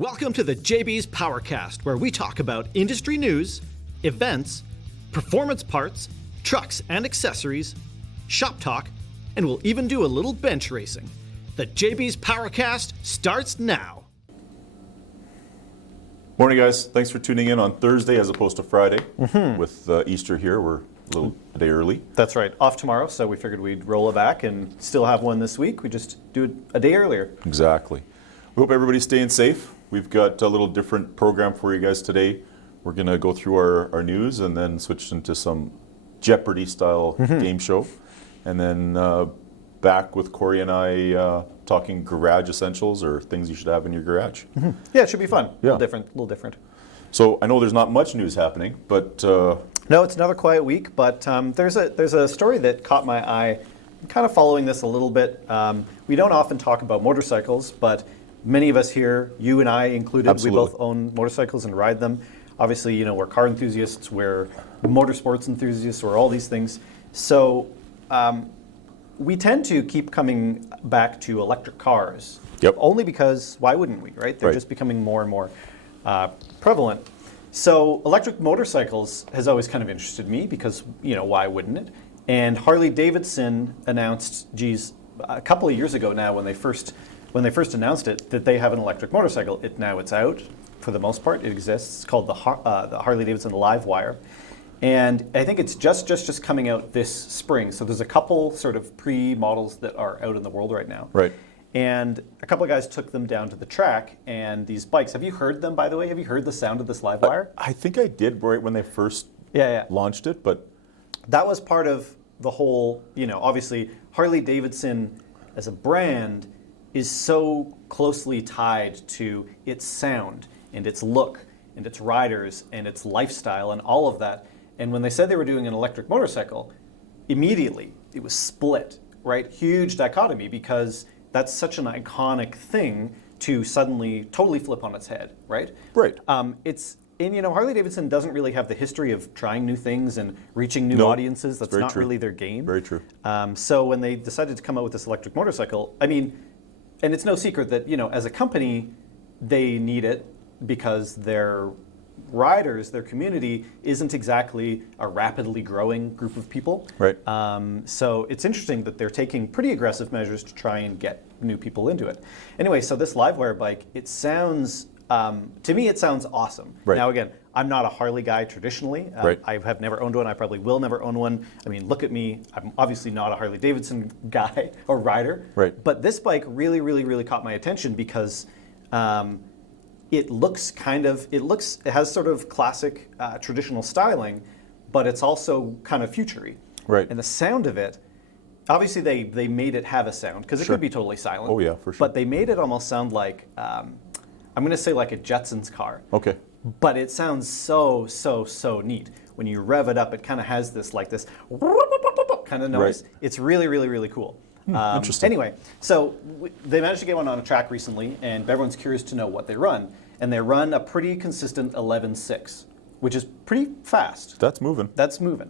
Welcome to the JBs Powercast, where we talk about industry news, events, performance parts, trucks and accessories, shop talk, and we'll even do a little bench racing. The JBs Powercast starts now. Morning, guys. Thanks for tuning in on Thursday as opposed to Friday. With Easter here, we're a day early. That's right. Off tomorrow, so we figured we'd roll it back and still have one this week. We just do it a day earlier. Exactly. We hope everybody's staying safe. We've got a little different program for you guys today. We're going to go through our news and then switch into some Jeopardy style game show. And then back with Corey and I talking garage essentials or things you should have in your garage. Yeah, it should be fun. Yeah. A little different. So I know there's not much news happening, but No, it's another quiet week, but there's a story that caught my eye. I'm kind of following this a little bit. We don't often talk about motorcycles, but many of us here, you and I included, Absolutely. we both own motorcycles and ride them. Obviously, you know, we're car enthusiasts, we're motorsports enthusiasts, we're all these things. So we tend to keep coming back to electric cars. Yep. Only because, why wouldn't we, right? They're Right. just becoming more and more prevalent. So electric motorcycles has always kind of interested me because, you know, why wouldn't it? And Harley Davidson announced, a couple of years ago now when they first announced it, that they have an electric motorcycle. It's out for the most part. It exists. It's called the Harley Davidson Livewire. And I think it's just coming out this spring. So there's a couple sort of pre-models that are out in the world right now. Right. And a couple of guys took them down to the track, and these bikes, have you heard them, by the way? Have you heard the sound of this Livewire? I think I did right when they first Yeah. launched it, but That was part of the whole, you know, obviously Harley Davidson as a brand is so closely tied to its sound and its look and its riders and its lifestyle and all of that. And when they said they were doing an electric motorcycle, immediately it was split, right? Huge dichotomy, because that's such an iconic thing to suddenly totally flip on its head, right? Right. And you know, Harley Davidson doesn't really have the history of trying new things and reaching new No, audiences. That's very not true. really their game. Very true. So when they decided to come out with this electric motorcycle, I mean, and it's no secret that, you know, as a company, they need it because their riders, their community, isn't exactly a rapidly growing group of people. Right. So it's interesting that they're taking pretty aggressive measures to try and get new people into it. Anyway, so this Livewire bike, it sounds, to me, it sounds awesome. Right. Now, again, I'm not a Harley guy traditionally. Right. I have never owned one. I probably will never own one. I mean, look at me. I'm obviously not a Harley Davidson guy or rider. Right. But this bike really, really, really caught my attention because it has sort of classic traditional styling, but it's also kind of futury. Right. And the sound of it, obviously they made it have a sound because it Sure. could be totally silent. Oh, yeah, for sure. But they made it almost sound like, I'm going to say like a Jetsons car. okay. But it sounds so neat. When you rev it up, it kind of has this kind of noise. Right. It's really, really, really cool. Interesting. Anyway, so they managed to get one on a track recently, and everyone's curious to know what they run. And they run a pretty consistent 11.6, which is pretty fast. That's moving. That's moving.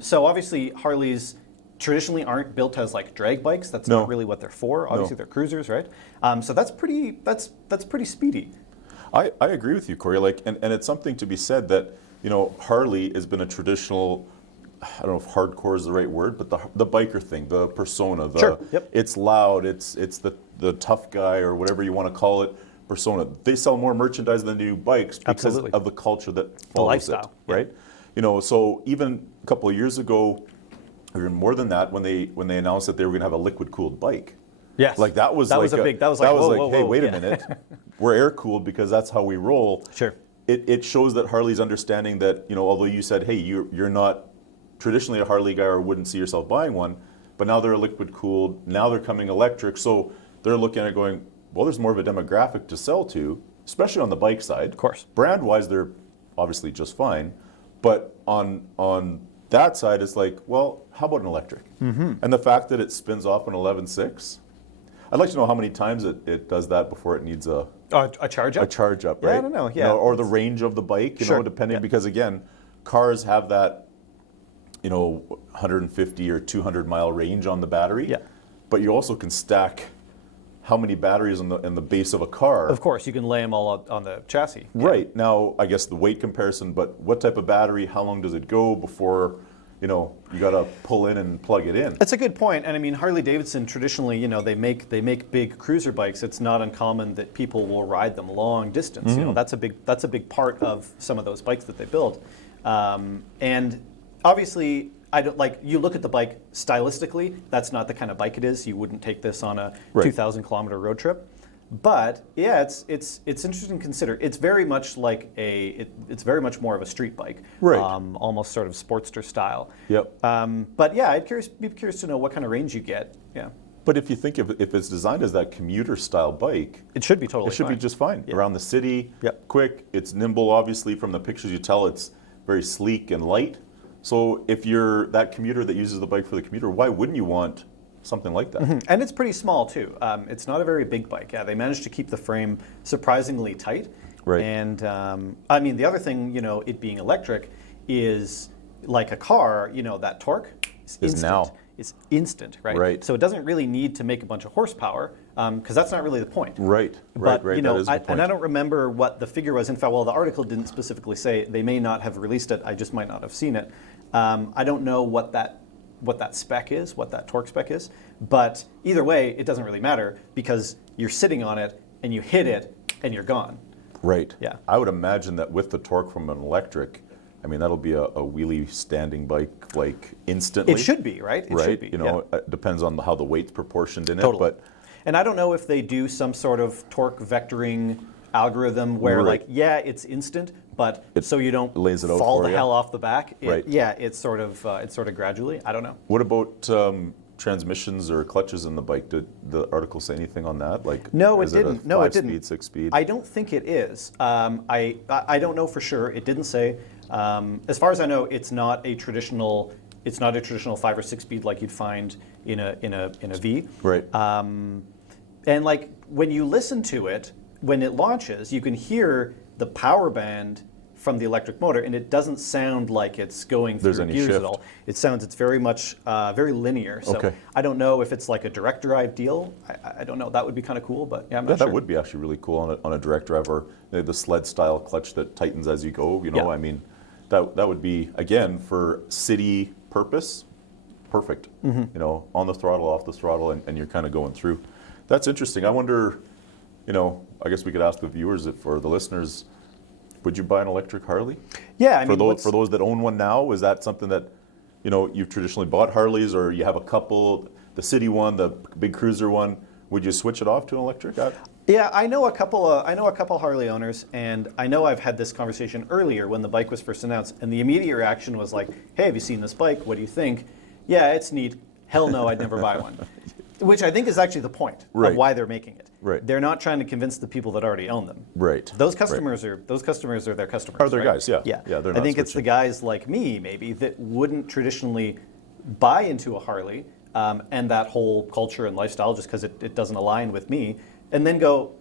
So obviously Harleys traditionally aren't built as like drag bikes. That's No. not really what they're for. Obviously No. they're cruisers, right? So that's pretty speedy. I agree with you, Corey. Like, and it's something to be said that, you know, Harley has been a traditional, I don't know if hardcore is the right word, but the biker thing, the persona, Sure, yep. It's loud, it's the tough guy or whatever you want to call it persona. They sell more merchandise than they do bikes because Absolutely. of the culture that follows lifestyle, it, right? You know, so even a couple of years ago, or even more than that, when they announced that they were going to have a liquid cooled bike. Yes. Like that was That like was a big. That was like whoa, hey, wait yeah. a minute, we're air cooled because that's how we roll. Sure. It shows that Harley's understanding that, you know, although you said, hey, you're not traditionally a Harley guy or wouldn't see yourself buying one, but now they're liquid cooled, now they're coming electric, so they're looking at it going, well, there's more of a demographic to sell to, especially on the bike side. Of course. Brand wise, they're obviously just fine, but on that side, it's like, well, how about an electric? Mm-hmm. And the fact that it spins off an 11.6. I'd like to know how many times it does that before it needs a charge up. a charge up, Yeah, right? I don't know, You yeah. or the range of the bike, you Sure, know, depending, yeah. because again, cars have that, you know, 150 or 200 mile range on the battery. Yeah. But you also can stack how many batteries in the base of a car. Of course, you can lay them all on the chassis. Right. Now, I guess the weight comparison, but what type of battery, how long does it go before, you got to pull in and plug it in? That's a good point. And I mean, Harley-Davidson traditionally, they make big cruiser bikes. It's not uncommon that people will ride them long distance. That's a big part of some of those bikes that they build. And obviously, I don't you look at the bike stylistically, that's not the kind of bike it is. You wouldn't take this on a 2,000-kilometer road trip. But yeah, it's interesting to consider. It's very much it's very much more of a street bike, right? Almost sort of Sportster style. Yep. But yeah, be curious to know what kind of range you get. Yeah. But if you think if it's designed as that commuter style bike, it should be totally. It should be just fine around the city. Yep. Quick. It's nimble. Obviously, from the pictures you tell, it's very sleek and light. So if you're that commuter that uses the bike for the commuter, why wouldn't you want something like that? Mm-hmm. And it's pretty small too. It's not a very big bike. Yeah, they managed to keep the frame surprisingly tight. Right. And I mean, the other thing, it being electric, is like a car. That torque is instant. It's instant, right? Right. So it doesn't really need to make a bunch of horsepower because that's not really the point. Right. But, right. That is the point. And I don't remember what the figure was. In fact, well, the article didn't specifically say. They may not have released it. I just might not have seen it. I don't know what that spec is, what that torque spec is. But either way, it doesn't really matter because you're sitting on it and you hit it and you're gone. Right. Yeah. I would imagine that with the torque from an electric, I mean, that'll be a wheelie standing bike instantly. It should be, right? It should be. It depends on how the weight's proportioned in Totally. it. And I don't know if they do some sort of torque vectoring algorithm where it's instant, but so you don't lays it out fall for the you. hell off the back. Right. Yeah, it's sort of gradually. I don't know. What about transmissions or clutches in the bike? Did the article say anything on that? No, is it didn't. A No, it 5-speed, didn't. 6-speed? I don't think it is. I don't know for sure. It didn't say. As far as I know, it's not a traditional 5 or 6 speed like you'd find in a V. Right. And when you listen to it, when it launches, you can hear the power band from the electric motor, and it doesn't sound like it's going through any gears shift. at all. It's very much very linear. So Okay. I don't know if it's like a direct drive deal. I don't know. That would be kind of cool, but yeah, I'm not sure. That would be actually really cool on a direct drive or the sled style clutch that tightens as you go. I mean, that would be, again, for city purpose, perfect. Mm-hmm. On the throttle, off the throttle, and you're kind of going through. That's interesting. I wonder, I guess we could ask the viewers, for the listeners, would you buy an electric Harley? Yeah, for those that own one now, is that something that you've traditionally bought Harleys, or you have a couple, the city one, the big cruiser one? Would you switch it off to an electric? Yeah, I know a couple Harley owners, and I know I've had this conversation earlier when the bike was first announced, and the immediate reaction was like, "Hey, have you seen this bike? What do you think?" Yeah, it's neat. Hell no, I'd never buy one. Which I think is actually the point of why they're making it. Right. They're not trying to convince the people that already own them. Right. Those customers are their customers. Are their right? guys? Yeah. Yeah. They're I not think it's the switching. guys like me maybe that wouldn't traditionally buy into a Harley and that whole culture and lifestyle just because it doesn't align with me, and then go,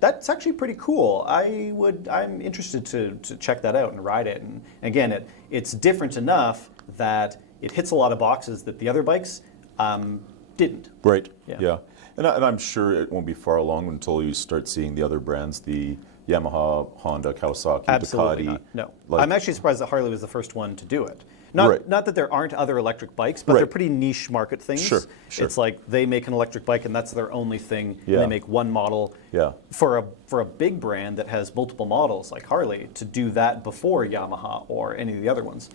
that's actually pretty cool. I'm interested to check that out and ride it. And again, it's different enough that it hits a lot of boxes that the other bikes didn't. Right. Yeah. Yeah. And I'm sure it won't be far along until you start seeing the other brands, the Yamaha, Honda, Kawasaki, Absolutely Ducati. not. No. Like- I'm actually surprised that Harley was the first one to do it. Not that there aren't other electric bikes, but Right. they're pretty niche market things. Sure. It's like they make an electric bike and that's their only thing. Yeah. And they make one model. Yeah. For a big brand that has multiple models like Harley, to do that before Yamaha or any of the other ones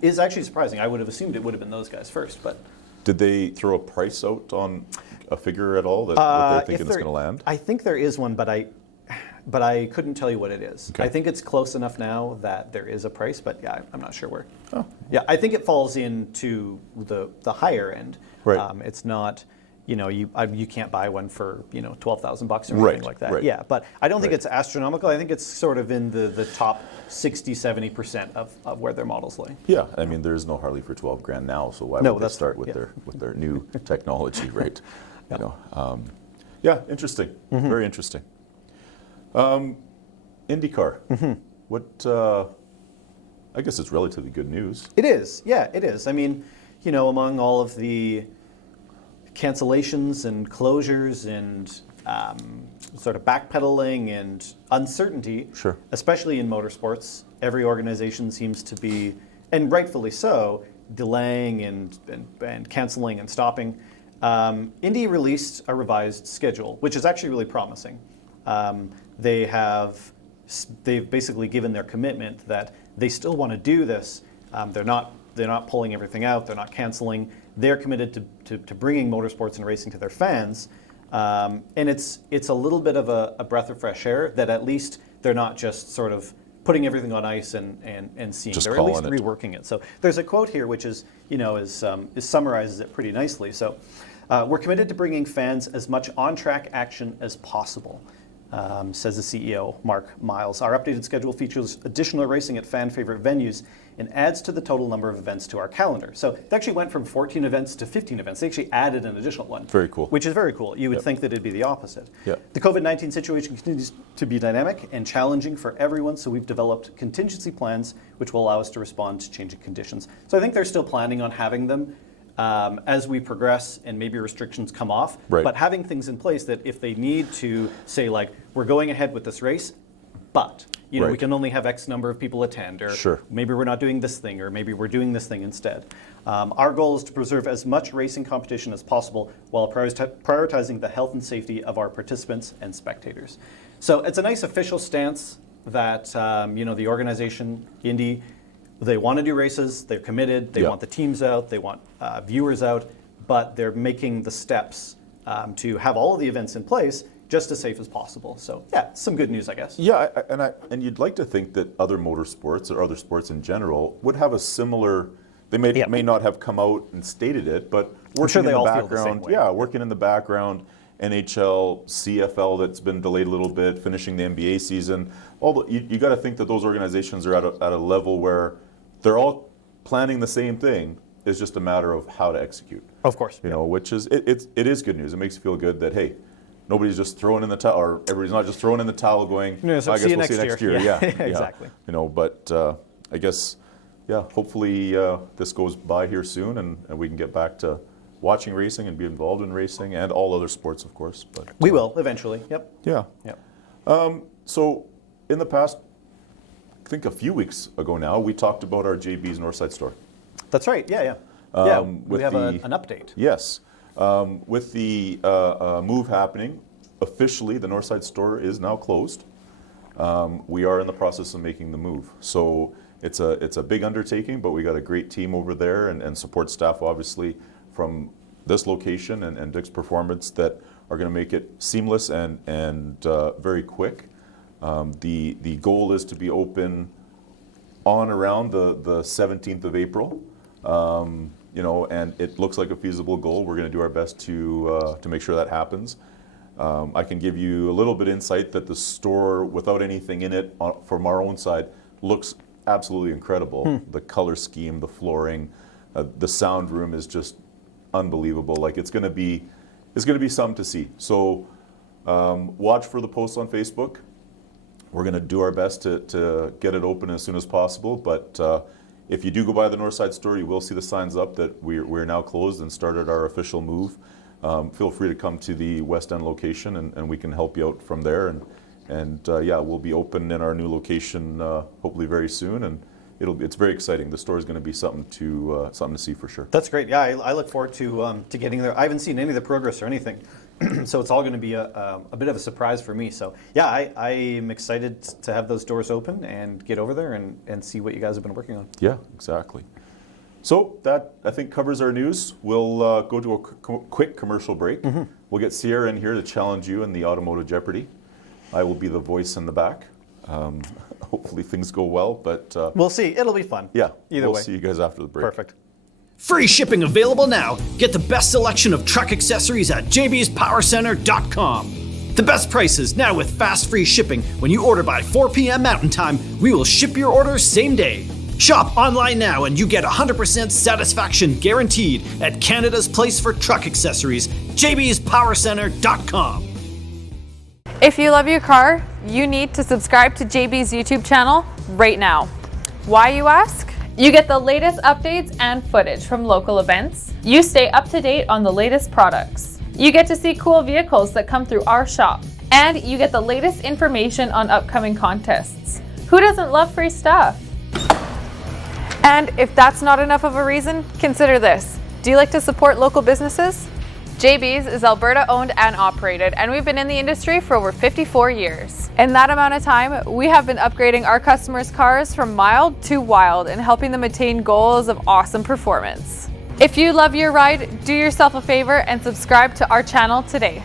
is actually surprising. I would have assumed it would have been those guys first, but Did they throw a price out on a figure at all that what they're thinking is going to land? I think there is one, but I couldn't tell you what it is. Okay. I think it's close enough now that there is a price, but yeah, I'm not sure where. Oh. Yeah, I think it falls into the higher end. Right. It's not, you can't buy one for $12,000 or anything Right, like that. right. Yeah, but I don't think Right. it's astronomical. I think it's sort of in the top 60-70% of where their models lay. Yeah, I mean, there's no Harley for $12,000 now, so why No, would they that's start fair, with their new technology, right? Yeah. Yeah, interesting, very interesting. IndyCar, what? I guess it's relatively good news. It is, yeah, it is. I mean, among all of the cancellations and closures and sort of backpedaling and uncertainty, Sure. especially in motorsports. Every organization seems to be, and rightfully so, delaying and canceling and stopping. Indy released a revised schedule, which is actually really promising. They've basically given their commitment that they still want to do this. They're not pulling everything out. They're not canceling. They're committed to bringing motorsports and racing to their fans. And it's a little bit of a breath of fresh air that at least they're not just sort of putting everything on ice and seeing. Just they're at least calling it. reworking it. So there's a quote here which is summarizes it pretty nicely. So we're committed to bringing fans as much on-track action as possible. Says the CEO, Mark Miles. Our updated schedule features additional racing at fan-favorite venues and adds to the total number of events to our calendar. So they actually went from 14 events to 15 events. They actually added an additional one. Very cool. Which is very cool. You would think that it'd be the opposite. Yep. The COVID-19 situation continues to be dynamic and challenging for everyone, so we've developed contingency plans which will allow us to respond to changing conditions. So I think they're still planning on having them as we progress and maybe restrictions come off, Right. but having things in place that if they need to say, like, we're going ahead with this race, but we Right. can only have X number of people attend, or Sure. maybe we're not doing this thing, or maybe we're doing this thing instead. Our goal is to preserve as much racing competition as possible while prioritizing the health and safety of our participants and spectators. So it's a nice official stance that the organization, Indy, they want to do races, they're committed, they Yeah. want the teams out, they want viewers out, but they're making the steps to have all of the events in place just as safe as possible. So yeah, some good news, I guess. Yeah, and you'd like to think that other motorsports or other sports in general would have a similar. They may not have come out and stated it, but working sure they in the all feel the same background. way. Yeah, working in the background. NHL, CFL that's been delayed a little bit, finishing the NBA season. You got to think that those organizations are at a level where they're all planning the same thing. It's just a matter of how to execute. Of course. Which is it is good news. It makes you feel good that hey, nobody's just throwing in the towel, or everybody's not just throwing in the towel, going, No, so I guess see you we'll see you next next year. year. Yeah, Yeah, exactly. But I guess, hopefully this goes by here soon, and we can get back to watching racing and be involved in racing and all other sports, of course. But We will eventually. Yep. yeah. Yep. So in the past, I think a few weeks ago now, we talked about our JBs Northside store. That's right. Yeah. Yeah. with We have the- an update. Yes. With the move happening, officially the Northside store is now closed. We are in the process of making the move. So it's a big undertaking, but we got a great team over there and support staff, obviously, from this location and Dick's Performance that are going to make it seamless and very quick. The goal is to be open on around the 17th of April. And it looks like a feasible goal. We're going to do our best to make sure that happens. I can give you a little bit insight that the store, without anything in it from our own side, looks absolutely incredible. The color scheme, the flooring, the sound room is just unbelievable. Like it's going to be something to see. So watch for the posts on Facebook. We're going to do our best to get it open as soon as possible. But if you do go by the Northside store, you will see the signs up that we're now closed and started our official move. Feel free to come to the West End location and we can help you out from there. And we'll be open in our new location hopefully very soon. And it's very exciting. The store is going to be something to see for sure. That's great. Yeah, I look forward to getting there. I haven't seen any of the progress or anything, so it's all going to be a bit of a surprise for me. So yeah, I am excited to have those doors open and get over there and see what you guys have been working on. Yeah, exactly. So that, I think, covers our news. We'll go to a quick commercial break. Mm-hmm. We'll get Sierra in here to challenge you in the Automotive Jeopardy. I will be the voice in the back. Hopefully things go well, but we'll see. It'll be fun. Yeah, Either way. We'll see you guys after the break. Perfect. Free shipping available now. Get the best selection of truck accessories at jbspowercenter.com. The best prices now with fast free shipping. When you order by 4 p.m. Mountain Time, we will ship your order same day. Shop online now and you get 100% satisfaction guaranteed at Canada's place for truck accessories, jbspowercenter.com. If you love your car, you need to subscribe to JB's YouTube channel right now. Why, you ask? You get the latest updates and footage from local events, You stay up to date on the latest products. You get to see cool vehicles that come through our shop. And you get the latest information on upcoming contests. Who doesn't love free stuff? And if that's not enough of a reason, consider this. Do you like to support local businesses? JBs is Alberta owned and operated, and we've been in the industry for over 54 years. In that amount of time, we have been upgrading our customers' cars from mild to wild and helping them attain goals of awesome performance. If you love your ride, do yourself a favor and subscribe to our channel today.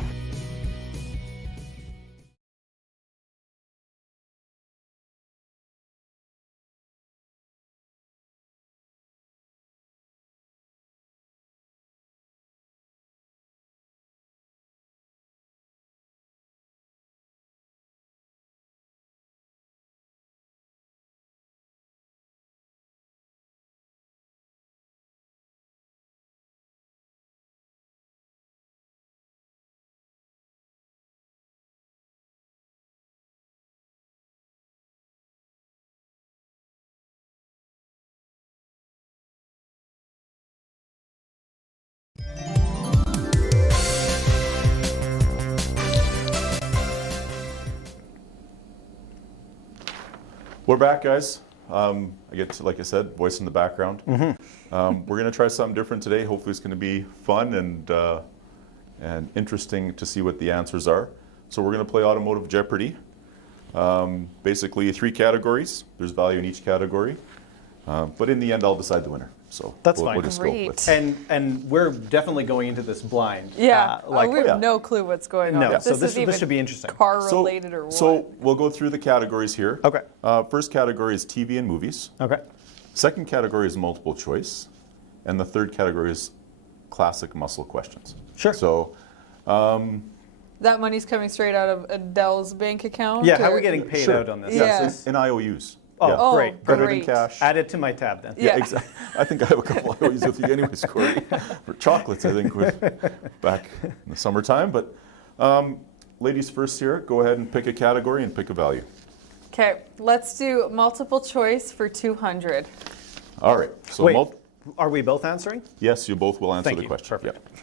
We're back, guys. I get to, like I said, voice in the background. We're going to try something different today. Hopefully it's going to be fun and interesting to see what the answers are. So we're going to play Automotive Jeopardy. Basically 3 categories. There's value in each category. But in the end, I'll decide the winner. So That's fine. We'll just go with And we're definitely going into this blind. Yeah, we have yeah. no clue what's going on. No, If so this is even this should be interesting. car related or what. So we'll go through the categories here. Okay. First category is TV and movies. Okay. Second category is multiple choice. And the third category is classic muscle questions. Sure. So That money's coming straight out of Adel's bank account? Yeah, how are or- we getting paid Sure. out on this? Yeah. in IOUs. Oh, Yeah. Oh, great. Better great. than cash. Add it to my tab then. Yeah. Exactly. I think I have a couple of IOUs with you anyways, Corey. For chocolates, I think, back in the summertime. But ladies first here, go ahead and pick a category and pick a value. Okay, let's do multiple choice for 200. All right. So Wait, are we both answering? yes, you both will answer Thank the you. question. Perfect. Yeah.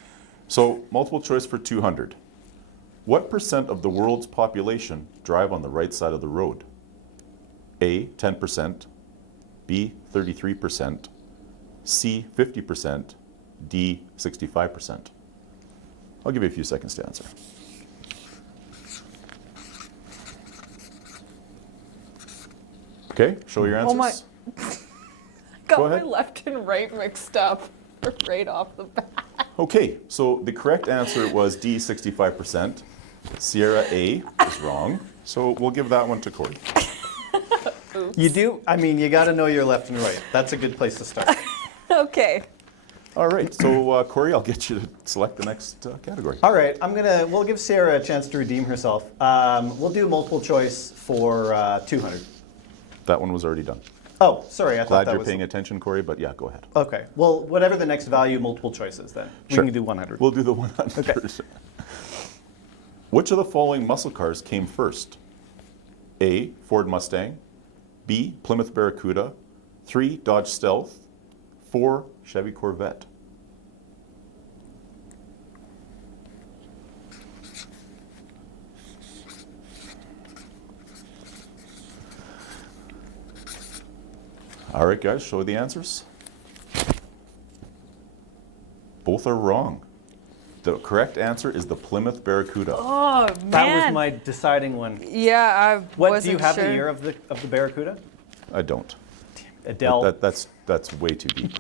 So multiple choice for 200. What percent of the world's population drive on the right side of the road? A, 10%, B, 33%, C, 50%, D, 65%. I'll give you a few seconds to answer. Okay, show your answers. Oh my- Got Go my ahead. left and right mixed up right off the bat. Okay, so the correct answer was D, 65%. Sierra A is wrong. So we'll give that one to Corey. You do? I mean, you got to know your left and right. That's a good place to start. Okay. All right, so Corey, I'll get you to select the next category. All right, we'll give Sarah a chance to redeem herself. We'll do multiple choice for 200. That one was already done. Oh, sorry, I thought Glad that you're was... paying attention, Corey, but yeah, go ahead. Okay, well, whatever the next value, multiple choices then. Sure. We can do 100. We'll do the 100. Okay. Which of the following muscle cars came first? A, Ford Mustang, B, Plymouth Barracuda, 3, Dodge Stealth, 4, Chevy Corvette. All right, guys, show the answers. Both are wrong. The correct answer is the Plymouth Barracuda. Oh, man. That was my deciding one. Yeah, I What, wasn't do you have sure. the year of the Barracuda? I don't. Adele. That's way too deep.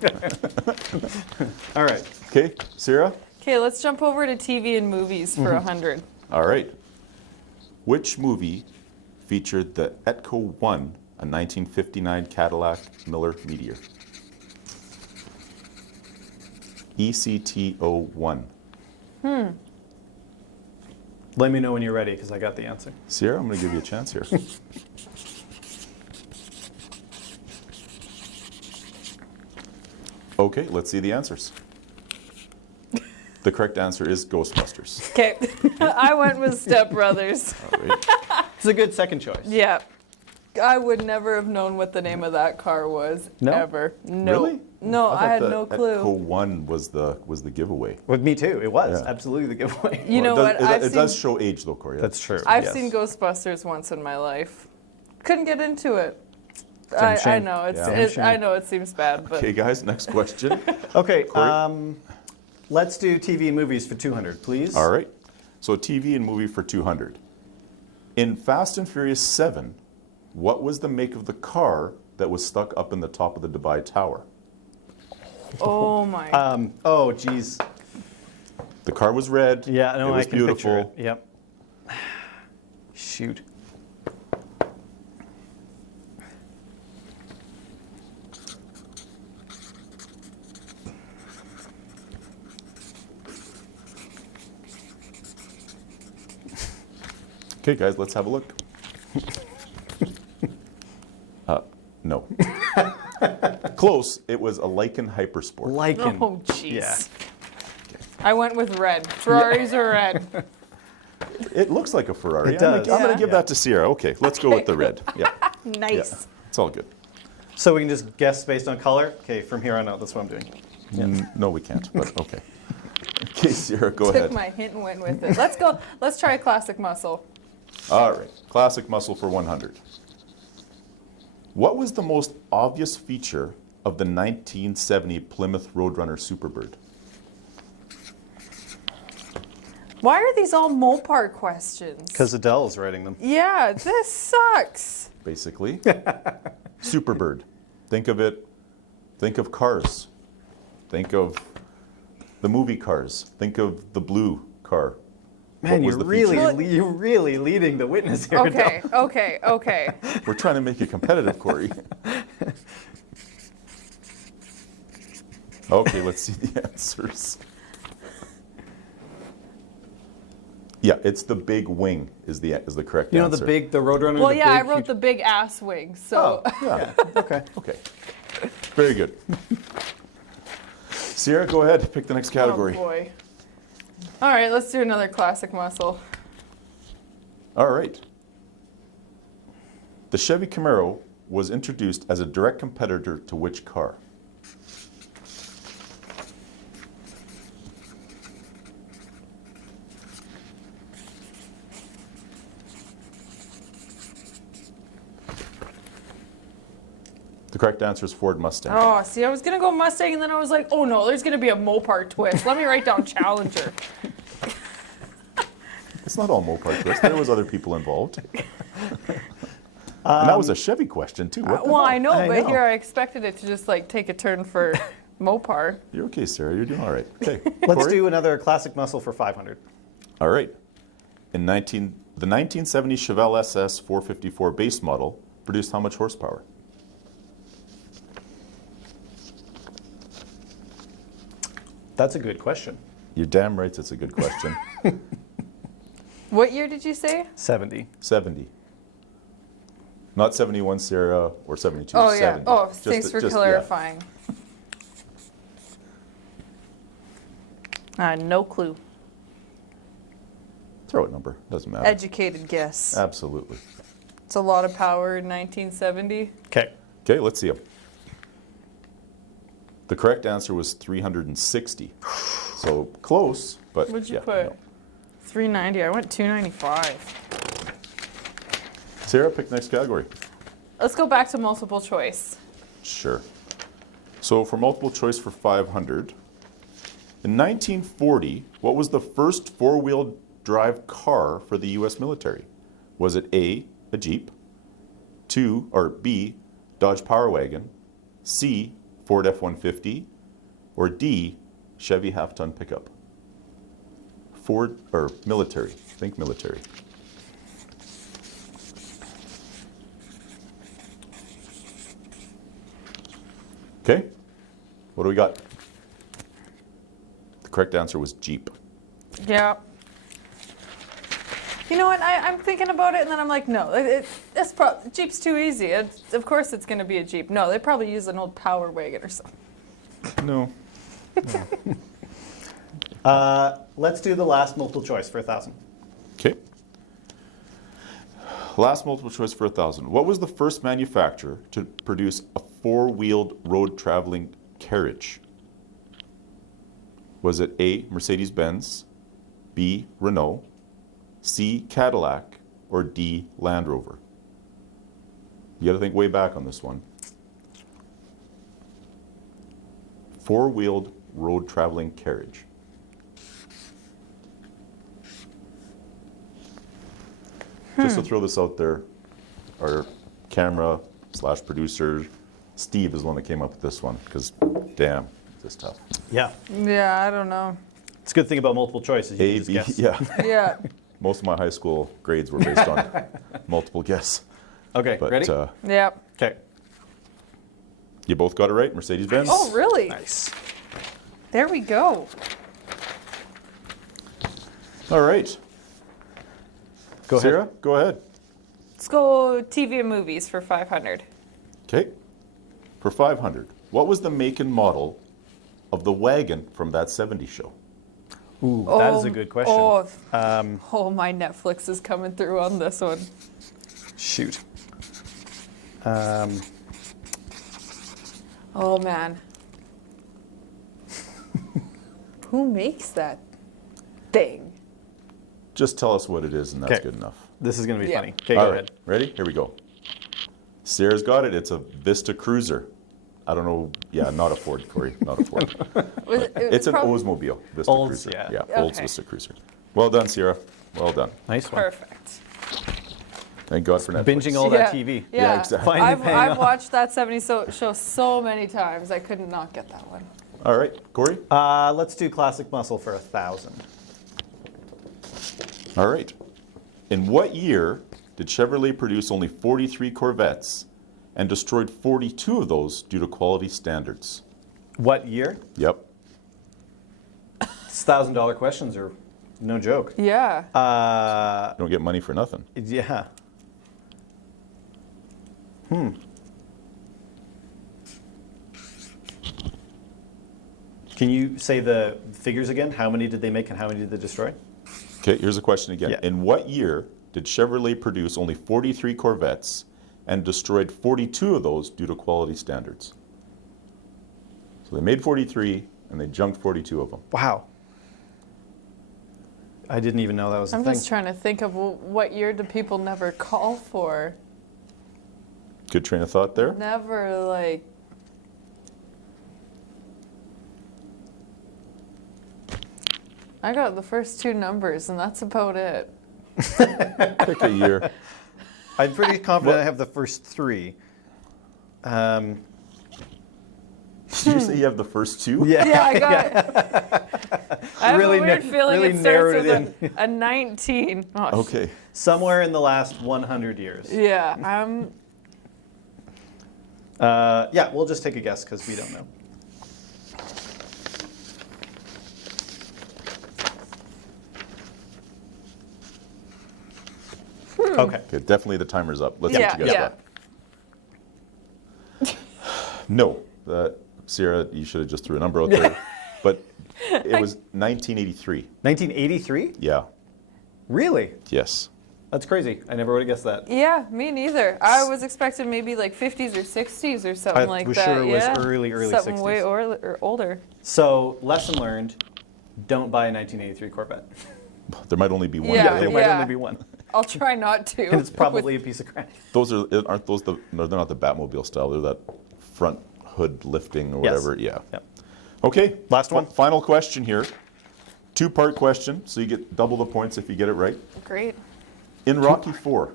All right. Okay, Sarah? Okay, let's jump over to TV and movies for 100. All right. Which movie featured the Etco 1, a 1959 Cadillac Miller Meteor? ECTO1. Let me know when you're ready, because I got the answer. Sierra, I'm going to give you a chance here. Okay, let's see the answers. The correct answer is Ghostbusters. Okay, I went with Step Brothers. All right. It's a good second choice. Yeah. I would never have known what the name of that car was. No? Ever. No. Really? No, I had thought no that clue. Echo 1 was the giveaway. With me too. It was Yeah. absolutely the giveaway. You know what? It does show age though, Corey. That's true. I've yes. seen Ghostbusters once in my life. Couldn't get into it. Damn I shame. know it's. Yeah. Damn shame. I know it seems bad, but Okay, guys, next question. Okay, Corey? let's do TV and movies for 200, please. All right. So TV and movie for 200. In Fast and Furious 7, what was the make of the car that was stuck up in the top of the Dubai Tower? oh my. Oh, geez. The car was red. Yeah, no, it was I can beautiful. picture it. Yep. Shoot. Okay, guys, let's have a look. No. Close. It was a Lykan Hypersport. Lycan. oh jeez. Yeah. I went with red. Ferraris are red. It looks like a Ferrari. It I'm does. going to Yeah. give that to Sierra. Okay, let's go with the red. Yeah, Nice. it's all good. So we can just guess based on color? Okay, from here on out, that's what I'm doing. No, we can't, but okay. Okay, Sierra, go Took ahead. my hint and went with it. Let's go. Let's try a classic muscle. All right, classic muscle for 100. What was the most obvious feature of the 1970 Plymouth Roadrunner Superbird? Why are these all Mopar questions? Because Adele's writing them. Yeah, this sucks. Basically, Superbird. Think of it. Think of Cars. Think of the movie Cars. Think of the blue car. Man, What was you're the really, feature? you're really leading the witness here, Okay, Adele. okay. We're trying to make it competitive, Corey. Okay, let's see the answers. Yeah, it's the big wing is the correct You know answer. the Roadrunner? Well, the yeah, I big, wrote huge- the big ass wing, so Yeah. Okay. Okay. Very good. Sierra, go ahead. Pick the next category. Oh boy. All right, let's do another classic muscle. All right. The Chevy Camaro was introduced as a direct competitor to which car? The correct answer is Ford Mustang. Oh, see, I was gonna go Mustang, and then I was like, oh no, there's gonna be a Mopar twist. Let me write down Challenger. It's not all Mopar twist. There was other people involved. And that was a Chevy question too. What the Well, hell? I know, I but know. here I expected it to just like take a turn for Mopar. You're okay, Sarah. You're doing all right. Okay. Let's Corey? do another classic muscle for 500. All right. The 1970 Chevelle SS 454 base model produced how much horsepower? That's a good question. You're damn right it's a good question. What year did you say? 70. 70. Not 71, Sarah, or 72. Oh yeah. 70. Oh, Just thanks the- for just- clarifying. No clue. Throw a number. Doesn't matter. Educated guess. Absolutely. It's a lot of power in 1970. Okay. Okay, let's see them. The correct answer was 360. So close, but What'd you yeah, put? no. 390. I went 295. Sarah, pick the next category. Let's go back to multiple choice. Sure. So for multiple choice for 500, in 1940, what was the first four-wheel drive car for the U.S. military? Was it A, a Jeep, B, Dodge Power Wagon, C, Ford F-150, or D, Chevy half-ton pickup? Ford, or military, think military. Okay, what do we got? The correct answer was Jeep. Yeah. You know what? I'm thinking about it, and then I'm like, no, Jeep's too easy. Of course it's going to be a Jeep. No, they probably use an old Power Wagon or something. No. Let's do the last multiple choice for 1,000. Okay. Last multiple choice for 1,000. What was the first manufacturer to produce a four-wheeled road traveling carriage? Was it A, Mercedes-Benz, B, Renault, C, Cadillac, or D, Land Rover? You got to think way back on this one. Four-wheeled road traveling carriage. Just to throw this out there, our camera/producer, Steve, is the one that came up with this one, because damn, this is tough. Yeah. Yeah, I don't know. It's a good thing about multiple choices. You A, can B, just guess. yeah. Yeah. Most of my high school grades were based on multiple guess. Okay, But ready? Yep. Okay. you both got it right, Mercedes-Benz. Oh, really? Nice. There we go. All right. Go ahead. Sarah, go ahead. Let's go TV and movies for 500. Okay. For 500, what was the make and model of the wagon from that 70s show? Ooh, that is a good question. Oh, my Netflix is coming through on this one. Shoot. Oh, man. Who makes that thing? Just tell us what it is, and that's Okay. good enough. This is going to be Yeah. funny. Okay, All go right. ahead. Ready? Here we go. Sarah's got it. It's a Vista Cruiser. I don't know. Yeah, not a Ford, Corey. Not a Ford. It's an Oldsmobile Vista Olds, Cruiser. yeah. Yeah, Olds Okay. Vista Cruiser. Well done, Sierra. Well done. Nice one. Perfect. Thank God for Netflix. Binging all that TV. Yeah, exactly. Finally I've paying off. watched that 70s show so many times. I could not get that one. All right, Corey. Let's do classic muscle for 1,000. All right. In what year did Chevrolet produce only 43 Corvettes and destroyed 42 of those due to quality standards? What year? Yep. It's $1,000 questions are no joke. Yeah. You don't get money for nothing. Yeah. Can you say the figures again? How many did they make and how many did they destroy? Okay, here's a question again. Yeah. In what year did Chevrolet produce only 43 Corvettes and destroyed 42 of those due to quality standards? So they made 43 and they junked 42 of them. Wow. I didn't even know that was a I'm thing. just trying to think of what year do people never call for? Good train of thought there. Never, like... I got the first two numbers, and that's about it. Pick a year. I'm pretty confident I have the first three. Did you say you have the first two? Yeah, I got it. I have Really a weird feeling really it starts narrowed with a 19. Oh, Okay. Somewhere in the last 100 years. Yeah, Yeah, we'll just take a guess because we don't know. Okay. Okay, definitely the timer's up. Let's Yeah, see what you guys yeah. got. No. Sierra, you should have just threw a number out there. But it was 1983. 1983? Yeah. Really? Yes. That's crazy. I never would have guessed that. Yeah, me neither. I was expecting maybe like 50s or 60s or something I like was that. sure it was yeah. early something 60s. way or older. So, lesson learned, don't buy a 1983 Corvette. There might only be one. Yeah, There available. might yeah. only be one. I'll try not to. And it's probably a piece of crap. Those aren't those the no, they're not the Batmobile style. They're that front hood lifting or Yes. whatever. Yeah. Yep. Okay. Last one. Final question here. Two-part question, so you get double the points if you get it right. Great. In Rocky IV,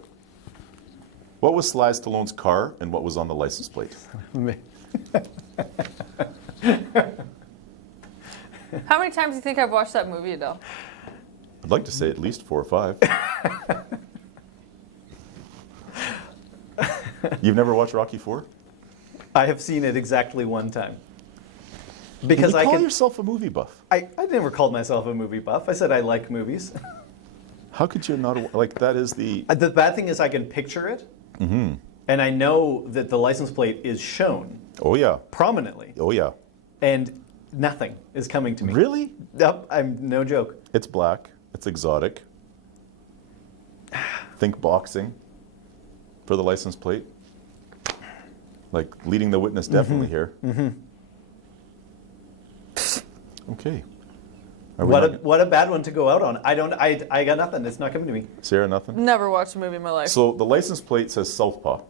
what was Sly Stallone's car and what was on the license plate? How many times do you think I've watched that movie, Adele? I'd like to say at least 4 or 5. You've never watched Rocky IV? I have seen it exactly one time. Because you I call could. yourself a movie buff. I never called myself a movie buff. I said I like movies. How could you not like that? Is the The bad thing is I can picture it, and I know that the license plate is shown oh yeah, prominently, oh yeah, and nothing is coming to me. really? Yep, I'm no joke. It's black. It's exotic. Think boxing for the license plate. Like leading the witness definitely here. Okay. What a bad one to go out on. I got nothing. It's not coming to me. Sarah, nothing? Never watched a movie in my life. So the license plate says Southpaw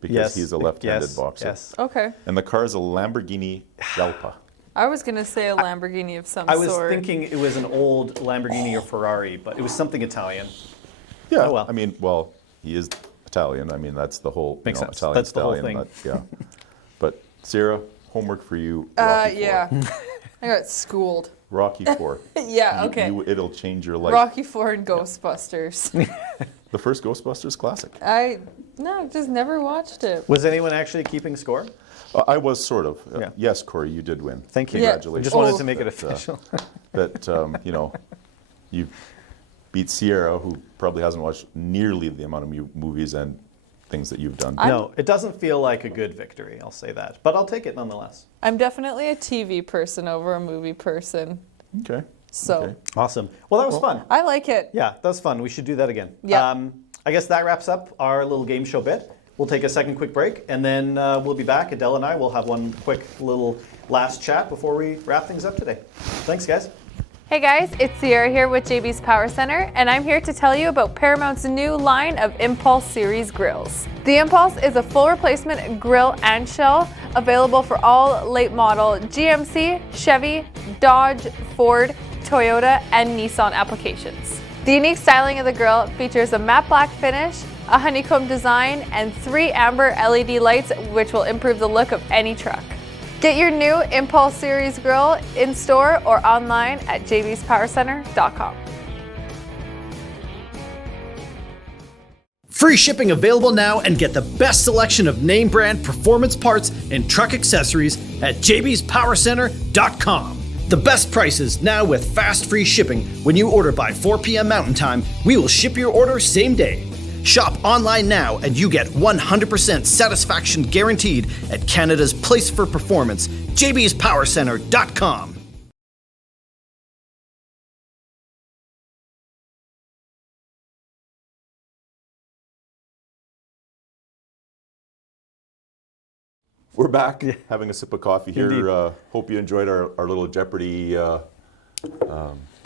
because he's a left-handed boxer. Yes. Okay. And the car is a Lamborghini Jalpa. I was going to say a Lamborghini of some sort. I was thinking it was an old Lamborghini or Ferrari, but it was something Italian. Yeah. Oh, well. I mean, he is Italian. I mean, that's the whole Makes sense. Italian That's the whole stallion. thing. Yeah. But Sarah, homework for you. Rocky Yeah. IV. I got schooled. Rocky IV. Yeah, okay. It'll change your life. Rocky IV and Ghostbusters. The first Ghostbusters classic. No, just never watched it. Was anyone actually keeping score? I was sort of. Yeah. Yes, Corey, you did win. Thank you. Yeah. Congratulations. Just wanted Oh. to make it That, official. that you beat Sierra, who probably hasn't watched nearly the amount of movies and things that you've done. No, it doesn't feel like a good victory, I'll say that. But I'll take it nonetheless. I'm definitely a TV person over a movie person. Okay. So Okay. Awesome. Well, that was fun. I like it. Yeah, that was fun. We should do that again. Yeah. I guess that wraps up our little game show bit. We'll take a second quick break, and then we'll be back. Adele and I will have one quick little last chat before we wrap things up today. Thanks, guys. Hey guys, it's Sierra here with JB's Power Center, and I'm here to tell you about Paramount's new line of Impulse Series grills. The Impulse is a full replacement grill and shell available for all late model GMC, Chevy, Dodge, Ford, Toyota, and Nissan applications. The unique styling of the grill features a matte black finish, a honeycomb design, and 3 amber LED lights which will improve the look of any truck. Get your new Impulse Series grill in store or online at jbspowercenter.com. Free shipping available now, and get the best selection of name brand performance parts and truck accessories at jbspowercenter.com. The best prices now with fast free shipping. When you order by 4 p.m. Mountain Time, we will ship your order same day. Shop online now and you get 100% satisfaction guaranteed at Canada's place for performance, jbspowercenter.com. We're back having a sip of coffee here. Indeed. Hope you enjoyed our little Jeopardy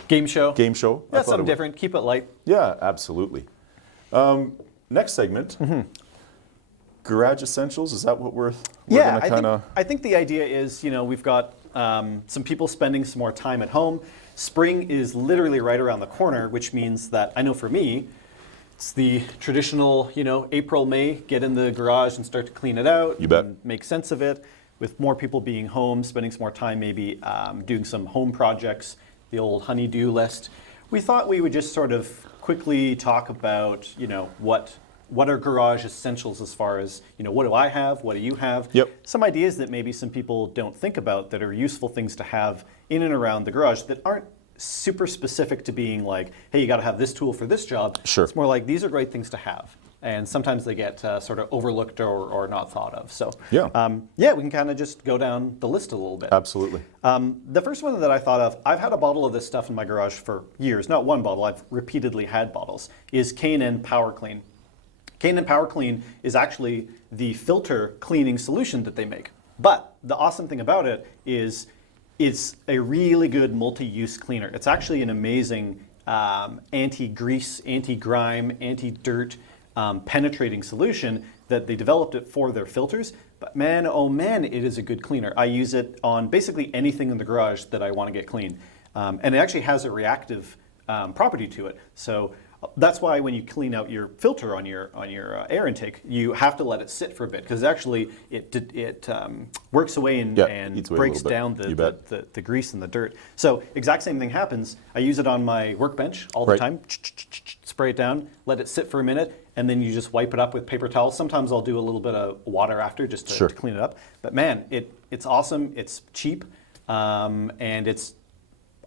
Game show. game show. I That's thought something it was- different. Keep it light. Yeah, absolutely. Next segment, garage essentials. Is that what we're Yeah, gonna kind of? I think the idea is, we've got some people spending some more time at home. Spring is literally right around the corner, which means that I know for me, it's the traditional, April, May, get in the garage and start to clean it out. You bet. And make sense of it. With more people being home, spending some more time maybe doing some home projects, the old honey-do list. We thought we would just sort of quickly talk about, what are garage essentials as far as, what do I have, what do you have? Yep. Some ideas that maybe some people don't think about that are useful things to have in and around the garage that aren't super specific to being like, hey, you got to have this tool for this job. Sure. It's more like these are great things to have. And sometimes they get sort of overlooked or not thought of. So Yeah. we can kind of just go down the list a little bit. Absolutely. The first one that I thought of, I've had a bottle of this stuff in my garage for years. Not one bottle, I've repeatedly had bottles, is K&N Power Clean. K&N Power Clean is actually the filter cleaning solution that they make. But the awesome thing about it is it's a really good multi-use cleaner. It's actually an amazing anti-grease, anti-grime, anti-dirt penetrating solution that they developed it for their filters. But man, oh man, it is a good cleaner. I use it on basically anything in the garage that I want to get clean. And it actually has a reactive property to it. So that's why when you clean out your filter on your air intake, you have to let it sit for a bit because actually it works away and eats away a breaks little bit. down You bet. the grease and the dirt. So exact same thing happens. I use it on my workbench all the Right. time. Spray it down, let it sit for a minute, and then you just wipe it up with paper towels. Sometimes I'll do a little bit of water after just to, Sure. to clean it up. But man, it's awesome. It's cheap, and it's,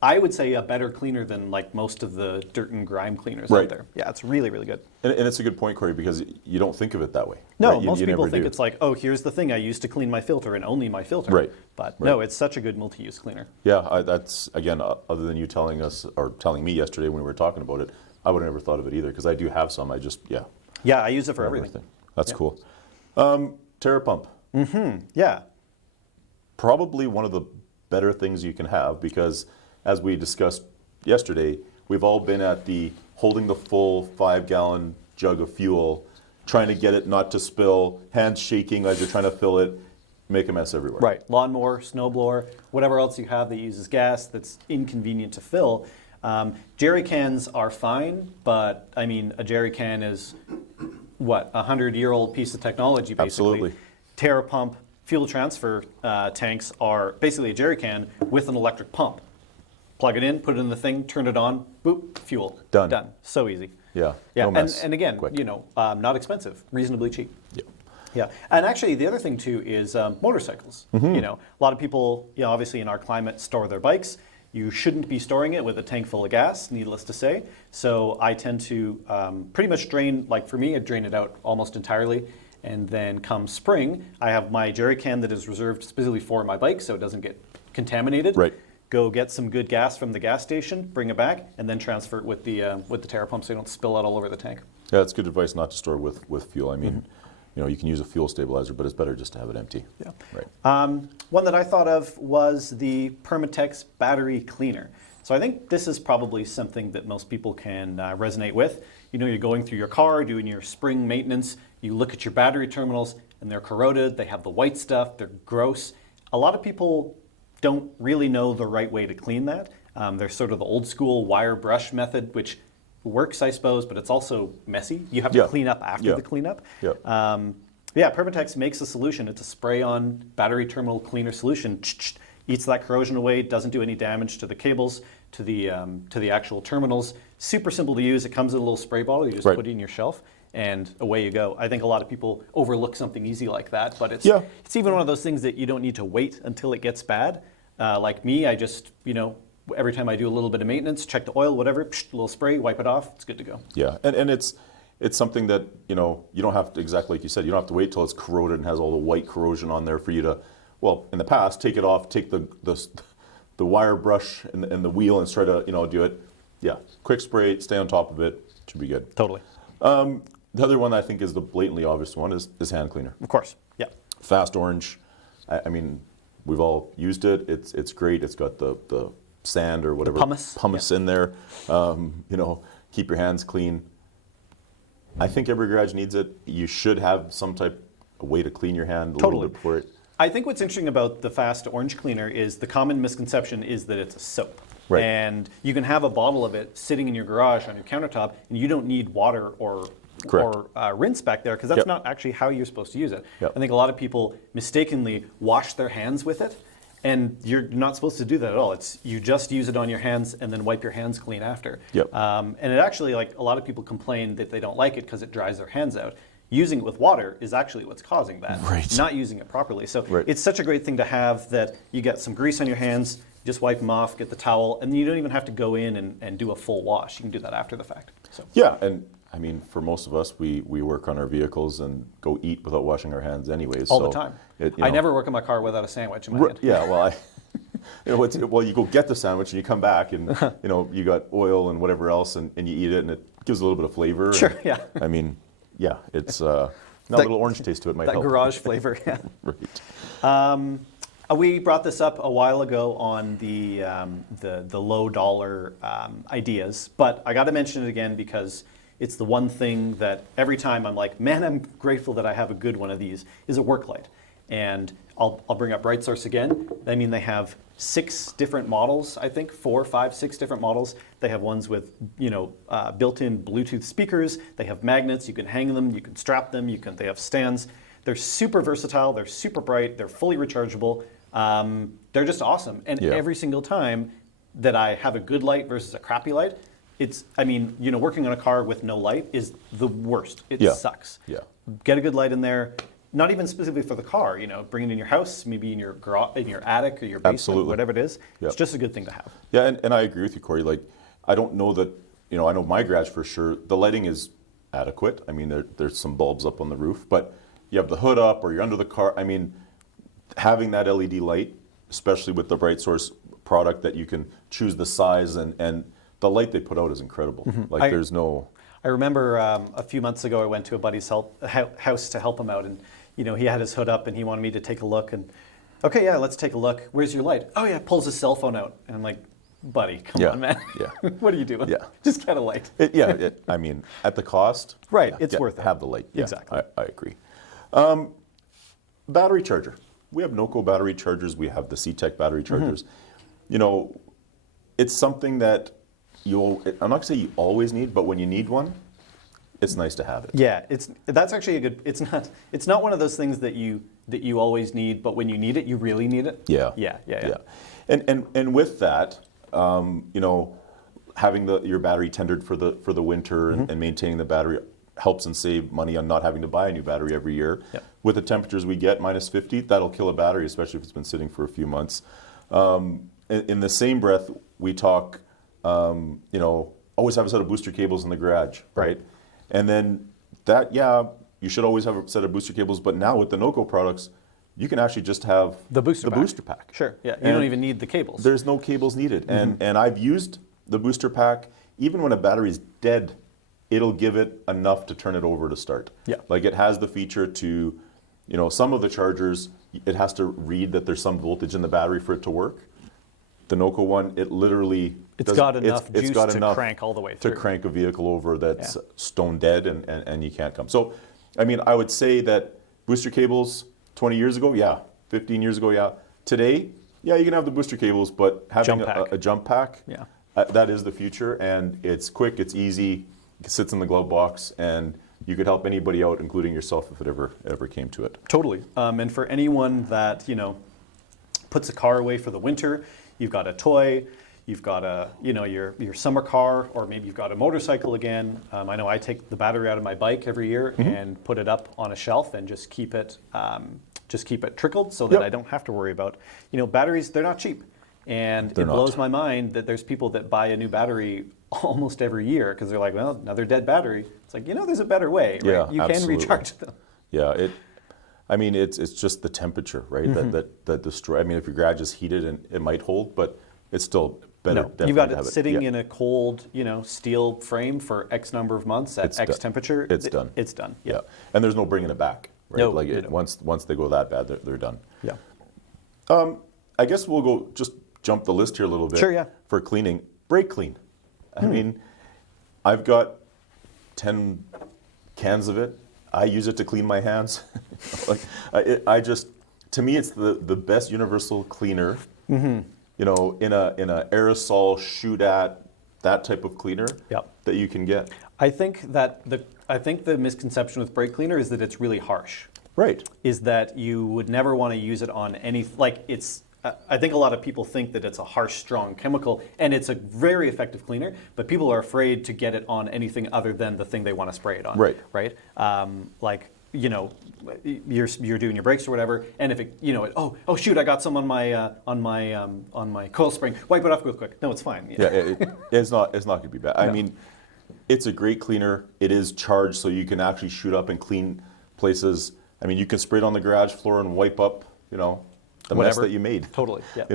I would say, a better cleaner than like most of the dirt and grime cleaners Right. out there. Yeah, it's really, really good. And it's a good point, Corey, because you don't think of it that way. No, right? most You people never think do. it's like, oh, here's the thing I use to clean my filter and only my filter. Right. But Right. no, it's such a good multi-use cleaner. Yeah, that's, again, other than you telling us or telling me yesterday when we were talking about it, I would have never thought of it either because I do have some. Yeah, I use it for everything. That's cool. TerraPump. Yeah. Probably one of the better things you can have because as we discussed yesterday, we've all been at the holding the full 5-gallon jug of fuel, trying to get it not to spill, hands shaking as you're trying to fill it, make a mess everywhere. Right. Lawnmower, snowblower, whatever else you have that uses gas that's inconvenient to fill. Jerry cans are fine, but I mean, a jerry can is what, 100-year-old piece of technology, basically. Absolutely. TerraPump fuel transfer tanks are basically a jerry can with an electric pump. Plug it in, put it in the thing, turn it on, boop, fuel. Done. So easy. Yeah. Yeah, No mess. and again, Quick. not expensive, reasonably cheap. Yeah. Yeah, and actually the other thing too is motorcycles. A lot of people, obviously in our climate, store their bikes. You shouldn't be storing it with a tank full of gas, needless to say. So I tend to pretty much drain, like for me, I drain it out almost entirely. And then come spring, I have my jerry can that is reserved specifically for my bike so it doesn't get contaminated. Right. Go get some good gas from the gas station, bring it back, and then transfer it with the TerraPump so you don't spill out all over the tank. Yeah, it's good advice not to store with fuel. I mean, you can use a fuel stabilizer, but it's better just to have it empty. Yeah. Right. One that I thought of was the Permatex battery cleaner. So I think this is probably something that most people can resonate with. You're going through your car, doing your spring maintenance, you look at your battery terminals and they're corroded, they have the white stuff, they're gross. A lot of people don't really know the right way to clean that. There's sort of the old school wire brush method, which works, I suppose, but it's also messy. You have to clean up after the cleanup. Permatex makes a solution. It's a spray-on battery terminal cleaner solution. Eats that corrosion away, doesn't do any damage to the cables, to the actual terminals. Super simple to use. It comes in a little spray bottle. You just put it in your shelf, and away you go. I think a lot of people overlook something easy like that, but it's even one of those things that you don't need to wait until it gets bad. Like me, I just, every time I do a little bit of maintenance, check the oil, whatever, a little spray, wipe it off, it's good to go. Yeah, and it's something that, you don't have to, exactly like you said, you don't have to wait till it's corroded and has all the white corrosion on there for you to, well, in the past, take it off, take the wire brush and the wheel and try to, do it. Yeah, quick spray, stay on top of it, should be good. Totally. The other one I think is the blatantly obvious one is hand cleaner. Of course, yeah. Fast Orange, I mean, we've all used it. It's great. It's got the sand or whatever pumice in there. Keep your hands clean. I think every garage needs it. You should have some type of way to clean your hand a little bit before it. I think what's interesting about the Fast Orange Cleaner is the common misconception is that it's a soap. Right. And you can have a bottle of it sitting in your garage on your countertop, and you don't need water or rinse back there, because that's not actually how you're supposed to use it. Yep. I think a lot of people mistakenly wash their hands with it, and you're not supposed to do that at all. You just use it on your hands and then wipe your hands clean after. Yep. And it actually, a lot of people complain that they don't like it because it dries their hands out. Using it with water is actually what's causing that, not using it properly. So it's such a great thing to have that you get some grease on your hands, just wipe them off, get the towel, and you don't even have to go in and do a full wash. You can do that after the fact. So. Yeah, and I mean, for most of us, we work on our vehicles and go eat without washing our hands anyways. All the time. I never work in my car without a sandwich in my hand. Yeah, well, you go get the sandwich and you come back and, you got oil and whatever else and you eat it and it gives a little bit of flavor. Sure, and, yeah. I mean, yeah, it's a little orange taste to it might help. That garage flavor, yeah. Right. We brought this up a while ago on the low dollar ideas, but I got to mention it again because it's the one thing that every time I'm like, man, I'm grateful that I have a good one of these, is a work light. And I'll bring up BrightSource again. I mean, they have 6 different models, I think, 4, 5, 6 different models. They have ones with, built-in Bluetooth speakers. They have magnets. You can hang them. You can strap them. They have stands. They're super versatile. They're super bright. They're fully rechargeable. They're just awesome. And every single time that I have a good light versus a crappy light, working on a car with no light is the worst. It sucks. Yeah. Get a good light in there. Not even specifically for the car, bring it in your house, maybe in your garage, in your attic or your basement, whatever it is. It's just a good thing to have. Yeah, and I agree with you, Corey. I don't know that, I know my garage for sure, the lighting is adequate. I mean, there's some bulbs up on the roof, but you have the hood up or you're under the car. I mean, having that LED light, especially with the BrightSource product that you can choose the size and the light they put out is incredible. Mm-hmm. There's no... I remember a few months ago I went to a buddy's house to help him out, and he had his hood up and he wanted me to take a look, and okay, yeah, let's take a look. Where's your light? Oh yeah, pulls his cell phone out, and I'm like, buddy, come Yeah, on, man. yeah. What are you doing? Yeah. Just get a light. I mean, at the cost, Right, it's worth it. Have the light. Yeah, Exactly. I agree. Battery charger. We have NOCO battery chargers. We have the C-Tech battery chargers. It's something that I'm not going to say you always need, but when you need one, it's nice to have it. Yeah, that's actually a good. It's not one of those things that you always need, but when you need it, you really need it. Yeah. Yeah. And with that, having your battery tendered for the winter and maintaining the battery helps and save money on not having to buy a new battery every year. Yep. With the temperatures we get, -50, that'll kill a battery, especially if it's been sitting for a few months. In the same breath, we talk, always have a set of booster cables in the garage, right? And then you should always have a set of booster cables. But now with the NOCO products, you can actually just have The booster pack. Sure. Yeah. You don't even need the cables. There's no cables needed. And I've used the booster pack. Even when a battery is dead, it'll give it enough to turn it over to start. Yeah. Like it has the feature to, some of the chargers, it has to read that there's some voltage in the battery for it to work. The NOCO one, it literally It's got enough juice to crank all the way through. To crank a vehicle over that's stone dead and you can't come. So, I mean, I would say that booster cables 20 years ago, 15 years ago, Today, you can have the booster cables, but having a jump pack, that is the future, and it's quick, it's easy, it sits in the glove box, and you could help anybody out, including yourself, if it ever came to it. Totally. And for anyone that puts a car away for the winter, you've got a toy, you've got your summer car, or maybe you've got a motorcycle again. I know I take the battery out of my bike every year and put it up on a shelf and just keep it trickled so that I don't have to worry about batteries. They're not cheap, and it blows my mind that there's people that buy a new battery almost every year because they're like, well, another dead battery. It's like, there's a better way, right? Yeah, you absolutely. can recharge them. Yeah, it's just the temperature, right? That destroy. I mean, if your garage is heated, and it might hold, but it's still better. No, you've got it sitting in a cold, steel frame for X number of months at X temperature. It's done. It's done. Yeah, and there's no bringing it back, right? No, once they go that bad, they're done. Yeah. I guess we'll just jump the list here a little bit. Sure, yeah. For cleaning, brake clean. I mean, I've got 10 cans of it. I use it to clean my hands. To me, it's the best universal cleaner. In a aerosol shoot at that type of cleaner that you can get. I think the misconception with brake cleaner is that it's really harsh. Right. Is that you would never want to use it on any it's. I think a lot of people think that it's a harsh, strong chemical, and it's a very effective cleaner. But people are afraid to get it on anything other than the thing they want to spray it on. Right. Right. You're doing your brakes or whatever, and if it, oh shoot, I got some on my coil spring. Wipe it off real quick. No, it's fine. It's not going to be bad. No. I mean, it's a great cleaner. It is charged, so you can actually shoot up and clean places. I mean, you can spray it on the garage floor and wipe up, the mess that you made. Totally. Yeah.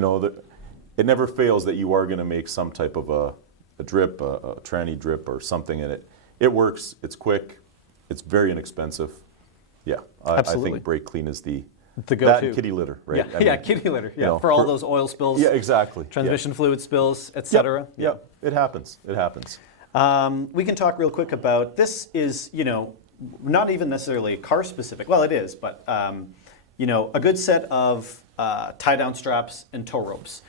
It never fails that you are going to make some type of a drip, a tranny drip or something in it. It works. It's quick. It's very inexpensive. Yeah, I think brake clean is the go-to. That and kitty litter, right? Yeah, kitty litter. Yeah, for all those oil spills. Yeah, exactly. Transmission fluid spills, etc. Yeah, it happens. It happens. We can talk real quick about this. Is not even necessarily car specific. Well, it is, but a good set of tie-down straps and tow ropes.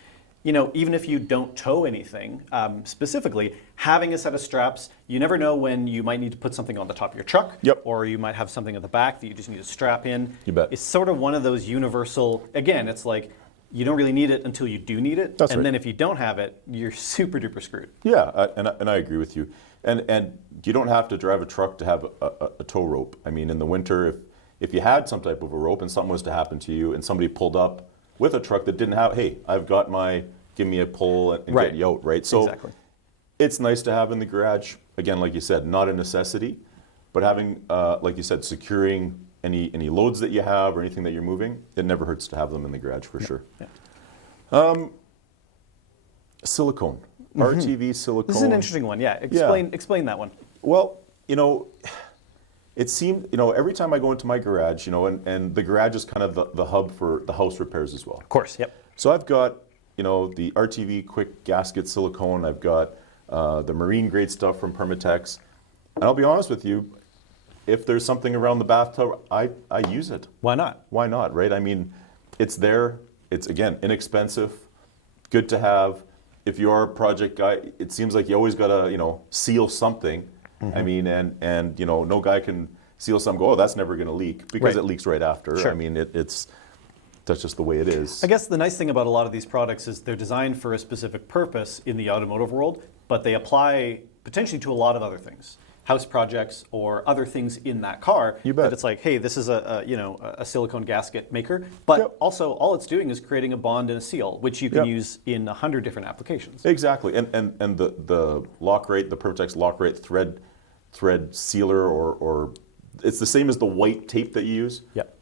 Even if you don't tow anything, specifically, having a set of straps, you never know when you might need to put something on the top of your truck, or you might have something at the back that you just need to strap in. You bet. It's sort of one of those universal, again, it's like you don't really need it until you do need it, then if you don't have it, you're super duper screwed. Yeah, and I agree with you. And you don't have to drive a truck to have a tow rope. I mean, in the winter, if you had some type of a rope and something was to happen to you and somebody pulled up with a truck that didn't have, hey, I've got give me a pull and get you out, right? So it's nice to have in the garage. Again, like you said, not a necessity, but having, like you said, securing any loads that you have or anything that you're moving, it never hurts to have them in the garage for sure. Yeah. Silicone, RTV silicone. This is an interesting one, Explain that one. Well, it seemed, every time I go into my garage, and the garage is kind of the hub for the house repairs as well. Of course, yep. So I've got the RTV quick gasket silicone. I've got the marine grade stuff from Permatex. And I'll be honest with you, if there's something around the bathtub, I use it. Why not? Why not, right? I mean, it's there. It's, again, inexpensive, good to have. If you are a project guy, it seems like you always got to, seal something. I mean, and no guy can seal something, go, oh, that's never going to leak, because Right. it leaks right after. Sure. I mean, that's just the way it is. I guess the nice thing about a lot of these products is they're designed for a specific purpose in the automotive world, but they apply potentially to a lot of other things. House projects or other things in that car. You bet. That it's like, hey, this is a silicone gasket maker, but Yep. also all it's doing is creating a bond and a seal, which you can Yep. use in 100 different applications. Exactly, and the lock rate, the Permatex lock rate thread sealer, or it's the same as the white tape that you use. Yep.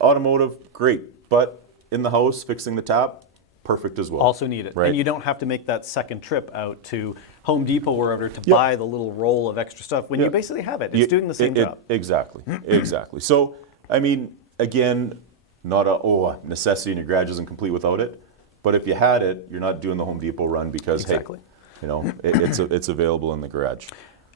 Automotive, great, but in the house, fixing the tap, perfect as well. Also need it. Right. And you don't have to make that second trip out to Home Depot or wherever to buy the little roll of extra stuff when you basically have it. It's doing the same job. Exactly, exactly. So, I mean, again, not a necessity in your garage isn't complete without it, but if you had it, you're not doing the Home Depot run because, Exactly. hey, it's available in the garage.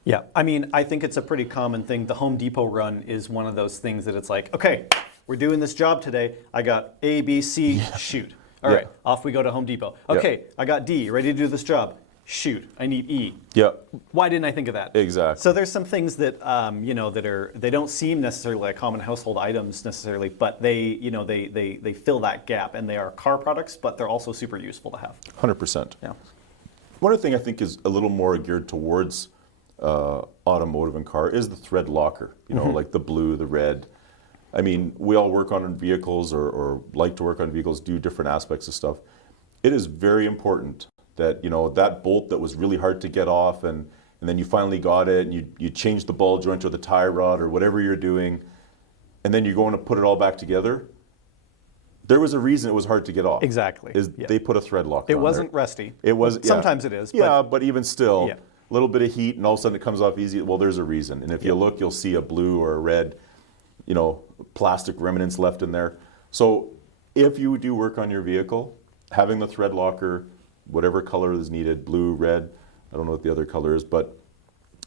Yeah, I mean, I think it's a pretty common thing. The Home Depot run is one of those things that it's like, okay, we're doing this job today. I got A, B, C, shoot. All right, off we go to Home Depot. Okay, I got D, ready to do this job. Shoot, I need E. Yeah. Why didn't I think of that? Exactly. So there's some things that they don't seem necessarily like common household items necessarily, but they fill that gap, and they are car products, but they're also super useful to have. 100%. Yeah. One other thing I think is a little more geared towards automotive and car is the thread locker, like the blue, the red. I mean, we all work on vehicles or like to work on vehicles, do different aspects of stuff. It is very important that, that bolt that was really hard to get off and then you finally got it and you change the ball joint or the tie rod or whatever you're doing, and then you're going to put it all back together. There was a reason it was hard to get off. Exactly. They put a thread locker It on wasn't there. rusty. It was. Sometimes it is. But even still, Yeah. a little bit of heat and all of a sudden it comes off easy. Well, there's a reason. And if you look, you'll see a blue or a red, plastic remnants left in there. So if you do work on your vehicle, having the thread locker, whatever color is needed, blue, red, I don't know what the other color is, but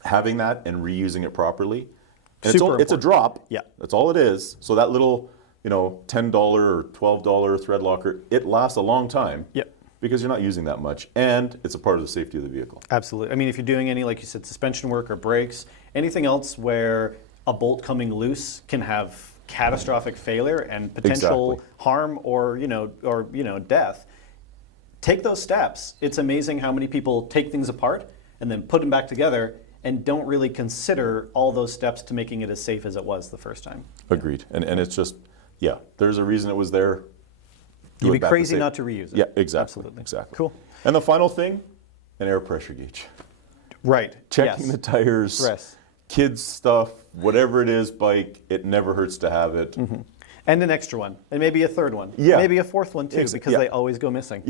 having that and reusing it properly. And it's a drop. Yeah. That's all it is. So that little, $10 or $12 thread locker, it lasts a long time. Yep. Because you're not using that much, and it's a part of the safety of the vehicle. Absolutely. I mean, if you're doing any, like you said, suspension work or brakes, anything else where a bolt coming loose can have catastrophic failure and potential harm or death, take those steps. It's amazing how many people take things apart and then put them back together and don't really consider all those steps to making it as safe as it was the first time. Agreed. And it's just, there's a reason it was there. You'd be crazy not to reuse it. Yeah, exactly. Absolutely. Exactly. Cool. And the final thing, an air pressure gauge. Right. Checking the tires, Yes. kids stuff, whatever it is, bike, it never hurts to have it. Mm-hmm. And an extra one, and maybe a third one. Yeah. Maybe a fourth one too, because they always go missing.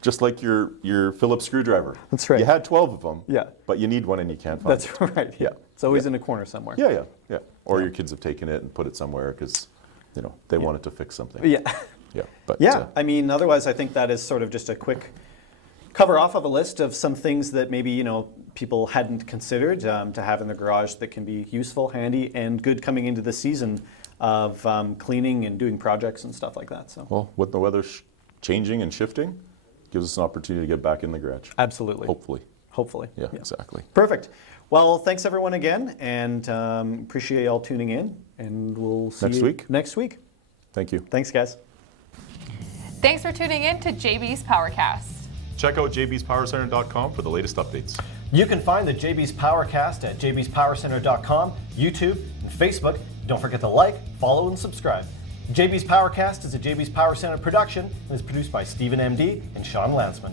Just like your Phillips screwdriver. That's right. You had 12 of them, Yeah. but you need one and you can't find it. That's right. Yeah. It's always in a corner somewhere. Yeah. Or your kids have taken it and put it somewhere because, they wanted to fix something. Yeah. Yeah. But, Yeah. I mean, otherwise, I think that is sort of just a quick cover off of a list of some things that maybe people hadn't considered to have in the garage that can be useful, handy, and good coming into the season of cleaning and doing projects and stuff like that. So. Well, with the weather changing and shifting, gives us an opportunity to get back in the garage. Absolutely. Hopefully. Yeah, exactly. Perfect. Well, thanks everyone again, and appreciate you all tuning in, and we'll see you next week. Thank you. Thanks, guys. Thanks for tuning in to JBs Powercast. Check out jbspowercenter.com for the latest updates. You can find the JBs Powercast at jbspowercenter.com, YouTube, and Facebook. Don't forget to like, follow, and subscribe. JBs Powercast is a JBs Power Center production and is produced by Stephen MD and Sean Lansman.